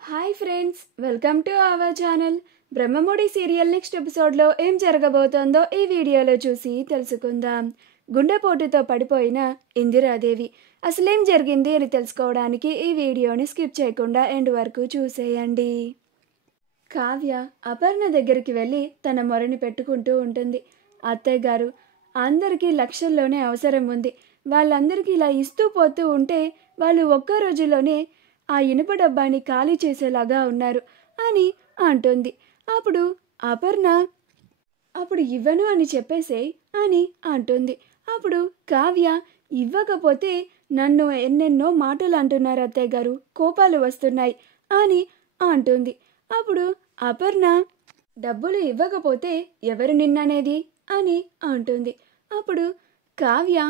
Hi friends, welcome to our channel. Brahmamudi serial next ఎపిసోడ్లో ఏం జరగబోతోందో ఈ వీడియోలో చూసి తెలుసుకుందాం. గుండెపోటుతో పడిపోయిన ఇందిరాదేవి అసలేం జరిగింది అని తెలుసుకోవడానికి ఈ వీడియోని స్కిప్ చేయకుండా ఎండ్ వరకు చూసేయండి. కావ్య అపర్ణ దగ్గరికి వెళ్ళి తన మొరని పెట్టుకుంటూ ఉంటుంది. అత్తయ్య గారు, అందరికీ లక్షల్లోనే అవసరం ఉంది. వాళ్ళందరికీ ఇలా ఇస్తూ పోతూ ఉంటే వాళ్ళు ఒక్క రోజులోనే ఆ ఇనుప డబ్బాని ఖాళీ చేసేలాగా ఉన్నారు అని అంటుంది. అప్పుడు అపర్ణ అప్పుడు ఇవ్వను అని చెప్పేసే అని అంటుంది. అప్పుడు కావ్య ఇవ్వకపోతే నన్ను ఎన్నెన్నో మాటలు అంటున్నారు అత్తయ్య గారు, కోపాలు వస్తున్నాయి అని అంటుంది. అప్పుడు అపర్ణ డబ్బులు ఇవ్వకపోతే ఎవరు నిన్ననేది అని అంటుంది. అప్పుడు కావ్య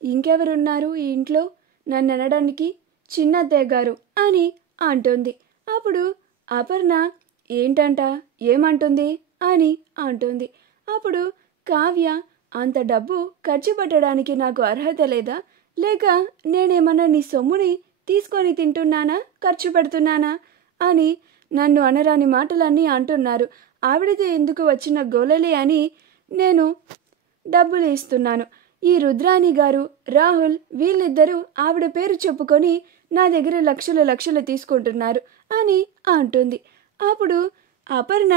ఇంకెవరున్నారు ఈ ఇంట్లో నన్ను అనడానికి, చిన్నత్తయ్య గారు అని అంటుంది. అప్పుడు అపర్ణ ఏంటంట, ఏమంటుంది అని అంటుంది. అప్పుడు కావ్య అంత డబ్బు ఖర్చు పెట్టడానికి నాకు అర్హత లేదా, లేక నేనేమన్నా నీ సొమ్ముని తీసుకొని తింటున్నానా, ఖర్చు పెడుతున్నానా అని నన్ను అనరాని మాటలన్నీ అంటున్నారు. ఆవిడతో ఎందుకు వచ్చిన గోలలే అని నేను డబ్బులు ఇస్తున్నాను. ఈ రుద్రాణి గారు, రాహుల్ వీళ్ళిద్దరూ ఆవిడ పేరు చెప్పుకొని నా దగ్గర లక్షలు తీసుకుంటున్నారు అని అంటుంది. అప్పుడు అపర్ణ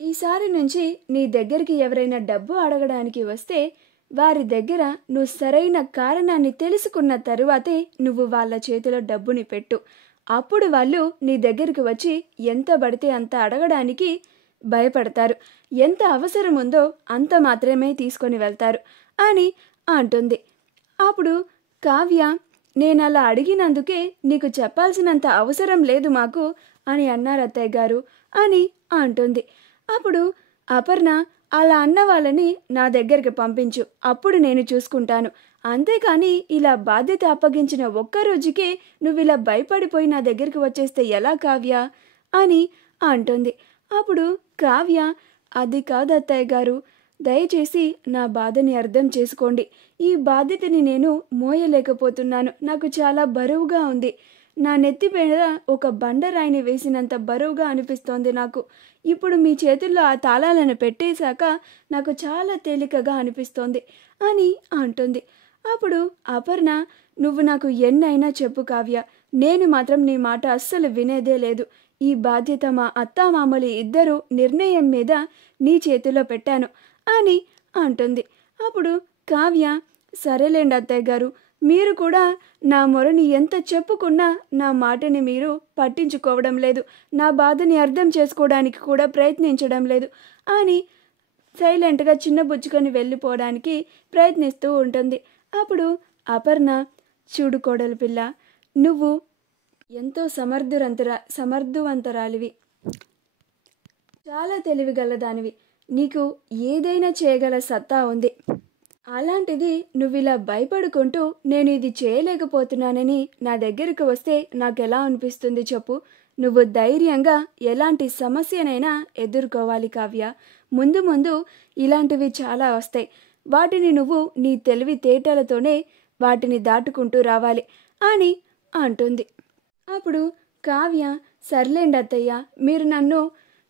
ఈసారి నుంచి నీ దగ్గరికి ఎవరైనా డబ్బు అడగడానికి వస్తే వారి దగ్గర నువ్వు సరైన కారణాన్ని తెలుసుకున్న తరువాతే నువ్వు వాళ్ళ చేతిలో డబ్బుని పెట్టు. అప్పుడు వాళ్ళు నీ దగ్గరికి వచ్చి ఎంత పడితే అంత అడగడానికి భయపడతారు. ఎంత అవసరం ఉందో అంత మాత్రమే తీసుకొని వెళ్తారు అని అంటుంది. అప్పుడు కావ్య నేను అలా అడిగినందుకే నీకు చెప్పాల్సినంత అవసరం లేదు మాకు అని అన్నారు అత్తయ్య గారు అని అంటుంది. అప్పుడు అపర్ణ అలా అన్న వాళ్ళని నా దగ్గరికి పంపించు, అప్పుడు నేను చూసుకుంటాను. అంతేకాని ఇలా బాధ్యత అప్పగించిన ఒక్క రోజుకే నువ్వు ఇలా భయపడిపోయి నా దగ్గరికి వచ్చేస్తే ఎలా కావ్య అని అంటుంది. అప్పుడు కావ్య అది కాదు అత్తయ్య గారు, దయచేసి నా బాధని అర్థం చేసుకోండి. ఈ బాధ్యతని నేను మోయలేకపోతున్నాను. నాకు చాలా బరువుగా ఉంది. నా నెత్తి మీద ఒక బండరాయిని వేసినంత బరువుగా అనిపిస్తోంది నాకు. ఇప్పుడు మీ చేతుల్లో ఆ తాళాలను పెట్టేశాక నాకు చాలా తేలికగా అనిపిస్తోంది అని అంటుంది. అప్పుడు అపర్ణ నువ్వు నాకు ఎన్నైనా చెప్పు కావ్య, నేను మాత్రం నీ మాట అస్సలు వినేదే లేదు. ఈ బాధ్యత మా అత్తామామలు ఇద్దరు నిర్ణయం మీద నీ చేతిలో పెట్టాను అని అంటుంది. అప్పుడు కావ్య సరేలేండి అత్తయ్య గారు, మీరు కూడా నా మొరని ఎంత చెప్పుకున్నా నా మాటని మీరు పట్టించుకోవడం లేదు, నా బాధని అర్థం చేసుకోవడానికి కూడా ప్రయత్నించడం లేదు అని సైలెంట్గా చిన్నబుచ్చుకొని వెళ్ళిపోవడానికి ప్రయత్నిస్తూ ఉంటుంది. అప్పుడు అపర్ణ చూడు కోడలు పిల్ల, నువ్వు ఎంతో సమర్థవంతరాలివి, చాలా తెలివిగలదానివి, నీకు ఏదైనా చేయగల సత్తా ఉంది. అలాంటిది నువ్వు ఇలా భయపడుకుంటూ నేను ఇది చేయలేకపోతున్నానని నా దగ్గరకు వస్తే నాకెలా అనిపిస్తుంది చెప్పు. నువ్వు ధైర్యంగా ఎలాంటి సమస్యనైనా ఎదుర్కోవాలి కావ్య. ముందు ముందు ఇలాంటివి చాలా వస్తాయి. వాటిని నువ్వు నీ తెలివితేటలతోనే వాటిని దాటుకుంటూ రావాలి అని అంటుంది. అప్పుడు కావ్య సర్లేండి అత్తయ్య, మీరు నన్ను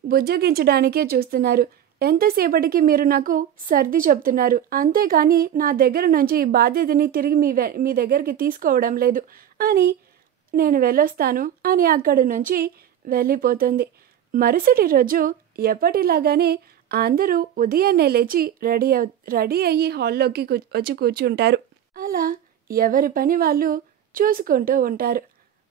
బుజ్జగించడానికే చూస్తున్నారు. ఎంతసేపటికి మీరు నాకు సర్ది చెప్తున్నారు, అంతేకాని నా దగ్గర నుంచి ఈ బాధ్యతని తిరిగి మీ దగ్గరికి తీసుకోవడం లేదు అని నేను వెళ్ళొస్తాను అని అక్కడి నుంచి వెళ్ళిపోతుంది. మరుసటి రోజు ఎప్పటిలాగానే అందరూ ఉదయాన్నే లేచి రెడీ అయ్యి హాల్లోకి వచ్చి కూర్చుంటారు. అలా ఎవరి పని వాళ్ళు చూసుకుంటూ ఉంటారు.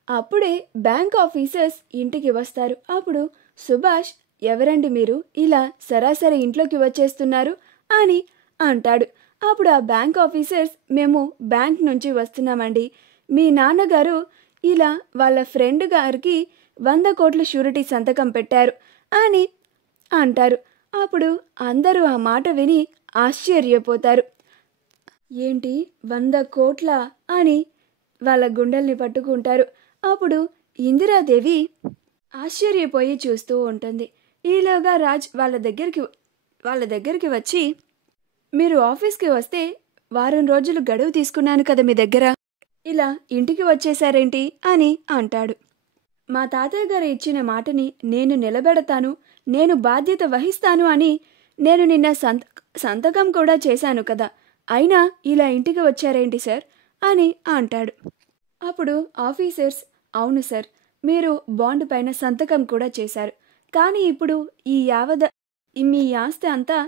అప్పుడే బ్యాంక్ ఆఫీసర్స్ ఇంటికి వస్తారు. అప్పుడు సుభాష్ ఎవరండి మీరు ఇలా సరాసరి ఇంట్లోకి వచ్చేస్తున్నారు అని అంటాడు. అప్పుడు ఆ బ్యాంక్ ఆఫీసర్స్ మేము బ్యాంక్ నుంచి వస్తున్నామండి, మీ నాన్నగారు ఇలా వాళ్ళ ఫ్రెండ్ గారికి 100 కోట్ల షూరిటీ సంతకం పెట్టారు అని అంటారు. అప్పుడు అందరూ ఆ మాట విని ఆశ్చర్యపోతారు. ఏంటి 100 కోట్ల అని వాళ్ళ గుండెల్ని పట్టుకుంటారు. అప్పుడు ఇందిరాదేవి ఆశ్చర్యపోయి చూస్తూ ఉంటుంది. ఈలోగా రాజ్ వాళ్ళ దగ్గరికి వచ్చి, మీరు ఆఫీస్కి వస్తే వారం రోజులు గడువు తీసుకున్నాను కదా మీ దగ్గర, ఇలా ఇంటికి వచ్చేసారేంటి అని అంటాడు. మా తాతయ్య గారు ఇచ్చిన మాటని నేను నిలబెడతాను, నేను బాధ్యత వహిస్తాను అని నేను నిన్న సంతకం కూడా చేశాను కదా, అయినా ఇలా ఇంటికి వచ్చారేంటి సార్ అని అంటాడు. అప్పుడు ఆఫీసర్స్, అవును సార్, మీరు బాండ్ పైన సంతకం కూడా చేశారు, కానీ ఇప్పుడు మీ ఆస్తి అంతా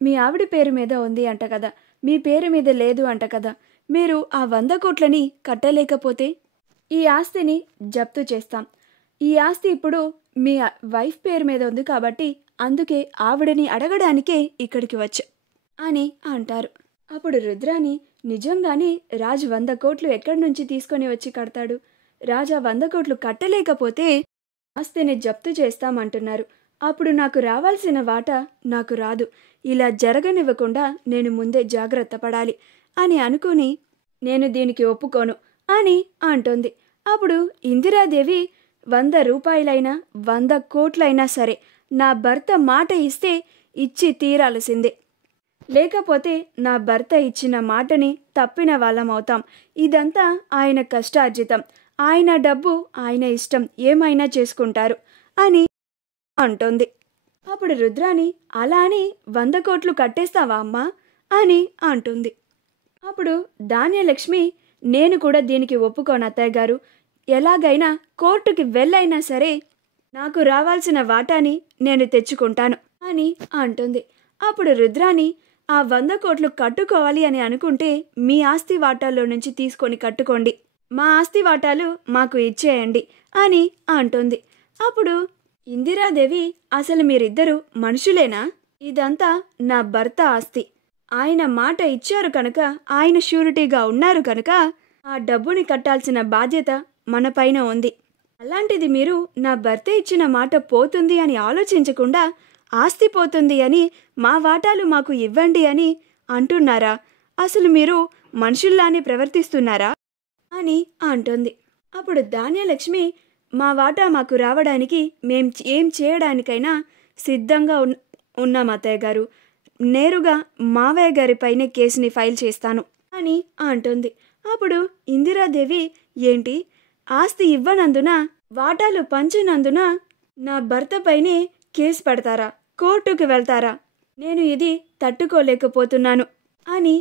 మీ ఆవిడ పేరు మీద ఉంది అంట కదా, మీ పేరు మీద లేదు అంట కదా, మీరు ఆ 100 కోట్లని కట్టలేకపోతే ఈ ఆస్తిని జప్తు చేస్తాం. ఈ ఆస్తి ఇప్పుడు మీ వైఫ్ పేరు మీద ఉంది కాబట్టి అందుకే ఆవిడని అడగడానికే ఇక్కడికి వచ్చా అని అంటారు. అప్పుడు రుద్రాని, నిజంగానే రాజు 100 కోట్లు ఎక్కడి నుంచి తీసుకొని వచ్చి కడతాడు? రాజా 100 కోట్లు కట్టలేకపోతే ఆస్తిని జప్తు చేస్తామంటున్నారు. అప్పుడు నాకు రావాల్సిన వాటా నాకు రాదు. ఇలా జరగనివ్వకుండా నేను ముందే జాగ్రత్త పడాలి అని అనుకుని నేను దీనికి ఒప్పుకోను అని అంటుంది. అప్పుడు ఇందిరాదేవి 100 రూపాయలైనా 100 కోట్లైనా సరే నా భర్త మాట ఇస్తే ఇచ్చి తీరాల్సిందే, లేకపోతే నా భర్త ఇచ్చిన మాటని తప్పిన వాళ్ళమవుతాం. ఇదంతా ఆయన కష్టార్జితం, ఆయన డబ్బు, ఆయన ఇష్టం, ఏమైనా చేసుకుంటారు అని అంటుంది. అప్పుడు రుద్రాని, అలా అని 100 కోట్లు కట్టేస్తావా అమ్మా అని అంటుంది. అప్పుడు ధాన్యలక్ష్మి, నేను కూడా దీనికి ఒప్పుకోను అత్తయ్య గారు, ఎలాగైనా కోర్టుకి వెళ్ళైనా సరే నాకు రావాల్సిన వాటాని నేను తెచ్చుకుంటాను అని అంటుంది. అప్పుడు రుద్రాని, ఆ 100 కోట్లు కట్టుకోవాలి అని అనుకుంటే మీ ఆస్తి వాటాల్లో నుంచి తీసుకొని కట్టుకోండి, మా ఆస్తి వాటాలు మాకు ఇచ్చేయండి అని అంటుంది. అప్పుడు ఇందిరాదేవి, అసలు మీరిద్దరూ మనుషులేనా? ఇదంతా నా భర్త ఆస్తి, ఆయన మాట ఇచ్చారు కనుక, ఆయన షూరిటీగా ఉన్నారు కనుక ఆ డబ్బుని కట్టాల్సిన బాధ్యత మన పైన ఉంది. అలాంటిది మీరు నా భర్త ఇచ్చిన మాట పోతుంది అని ఆలోచించకుండా ఆస్తి పోతుంది అని మా వాటాలు మాకు ఇవ్వండి అని అంటున్నారా? అసలు మీరు మనుషుల్లానే ప్రవర్తిస్తున్నారా అని అంటుంది. అప్పుడు ధాన్యలక్ష్మి, మా వాటా మాకు రావడానికి మేం ఏం చేయడానికైనా సిద్ధంగా ఉన్నాం అత్తయ్య గారు, నేరుగా మావయ్య గారిపైనే కేసుని ఫైల్ చేస్తాను అని అంటుంది. అప్పుడు ఇందిరాదేవి, ఏంటి, ఆస్తి ఇవ్వనందున, వాటాలు పంచినందున నా భర్తపైనే కేసు పెడతారా, కోర్టుకు వెళ్తారా? నేను ఇది తట్టుకోలేకపోతున్నాను అని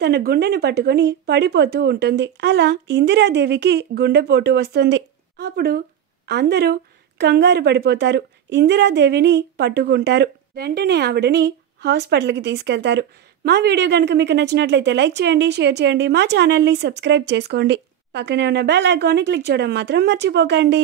తన గుండెని పట్టుకొని పడిపోతూ ఉంటుంది. అలా ఇందిరాదేవికి గుండెపోటు వస్తుంది. అప్పుడు అందరూ కంగారు పడిపోతారు, ఇందిరాదేవిని పట్టుకుంటారు. వెంటనే ఆవిడని హాస్పిటల్కి తీసుకెళ్తారు. మా వీడియో కనుక మీకు నచ్చినట్లయితే లైక్ చేయండి, షేర్ చేయండి, మా ఛానల్ని సబ్స్క్రైబ్ చేసుకోండి, పక్కనే ఉన్న బెల్ ఐకాన్ని క్లిక్ చేయడం మాత్రం మర్చిపోకండి.